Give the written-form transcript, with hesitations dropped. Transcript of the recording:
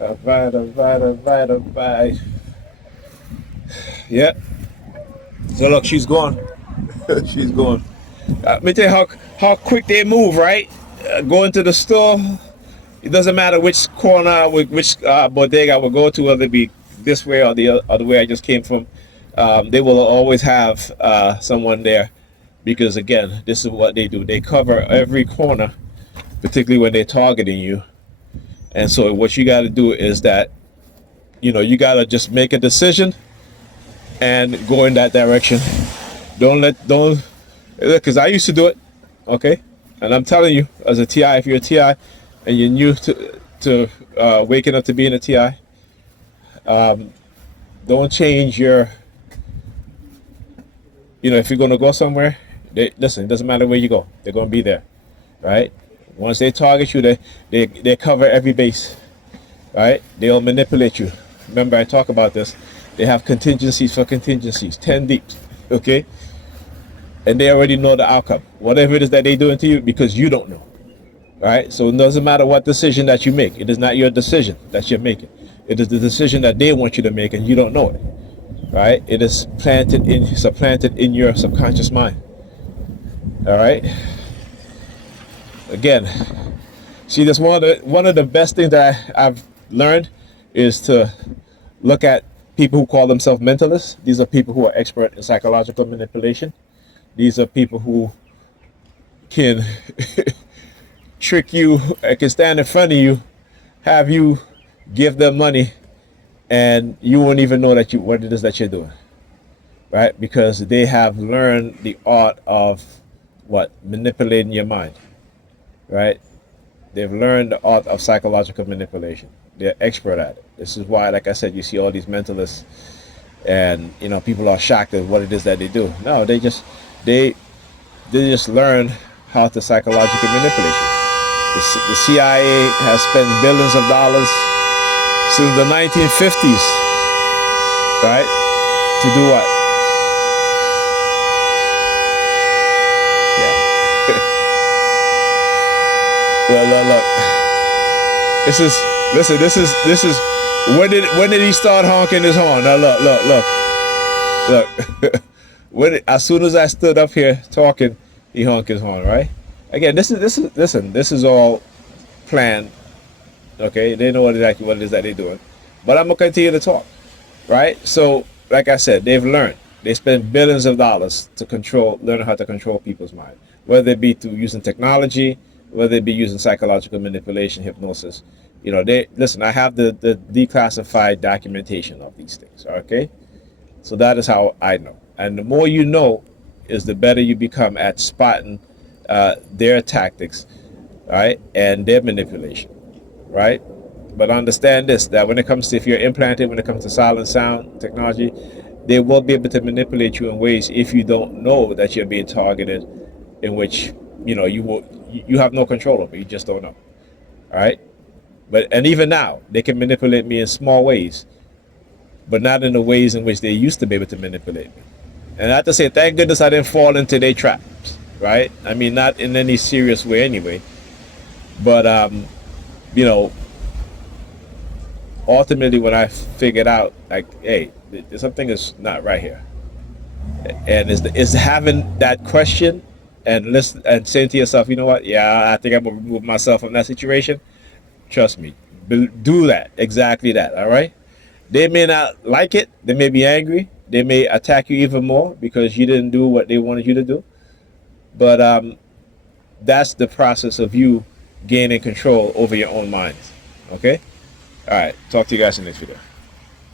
Alright. Yeah. So look, she's gone. She's gone. Let me tell you how quick they move, right? Going to the store. It doesn't matter which corner, which bodega we go to, whether it be this way or the other way I just came from. They will always have someone there because, again, this is what they do. They cover every corner, particularly when they're targeting you. And so, what you got to do is that, you got to just make a decision and go in that direction. Don't, because I used to do it, okay? And I'm telling you, as a TI, if you're a TI and you're new to waking up to being a TI, don't change your, if you're going to go somewhere, listen, it doesn't matter where you go, they're going to be there, right? Once they target you, they cover every base, right? They'll manipulate you. Remember, I talk about this. They have contingencies for contingencies, 10 deep, okay? And they already know the outcome, whatever it is that they're doing to you, because you don't know, right? So it doesn't matter what decision that you make. It is not your decision that you're making. It is the decision that they want you to make, and you don't know it, right? It is supplanted in your subconscious mind, all right? Again, see, that's one of the best things that I've learned is to look at people who call themselves mentalists. These are people who are expert in psychological manipulation. These are people who can trick you, can stand in front of you, have you give them money, and you won't even know what it is that you're doing, right? Because they have learned the art of manipulating your mind, right? They've learned the art of psychological manipulation. They're expert at it. This is why, like I said, you see all these mentalists, and people are shocked at what it is that they do. No, they just learn how to psychologically manipulate you. The CIA has spent billions of dollars since the 1950s, right? To do what? Yeah. Well, look. This is when did he start honking his horn? Now look. As soon as I stood up here talking, he honked his horn, right? Again, this is all planned. Okay, they know exactly what it is that they're doing, but I'm gonna continue to talk, right? So, like I said, they've learned. They spend billions of dollars to learn how to control people's mind, whether it be through using technology, whether it be using psychological manipulation, hypnosis. I have the declassified documentation of these things. Okay, so that is how I know. And the more you know, is the better you become at spotting their tactics, right, and their manipulation, right? But understand this: that if you're implanted, when it comes to silent sound technology, they will be able to manipulate you in ways if you don't know that you're being targeted, in which you have no control over. You just don't know, all right? And even now, they can manipulate me in small ways, but not in the ways in which they used to be able to manipulate me. And I have to say, thank goodness I didn't fall into their traps, right? I mean, not in any serious way anyway. But, ultimately when I figured out, like, hey, something is not right here. And is having that question and listen and saying to yourself, you know what? Yeah, I think I'm going to remove myself from that situation. Trust me, do that, exactly that, all right? They may not like it. They may be angry. They may attack you even more because you didn't do what they wanted you to do. But that's the process of you gaining control over your own mind. Okay? All right. Talk to you guys in this video.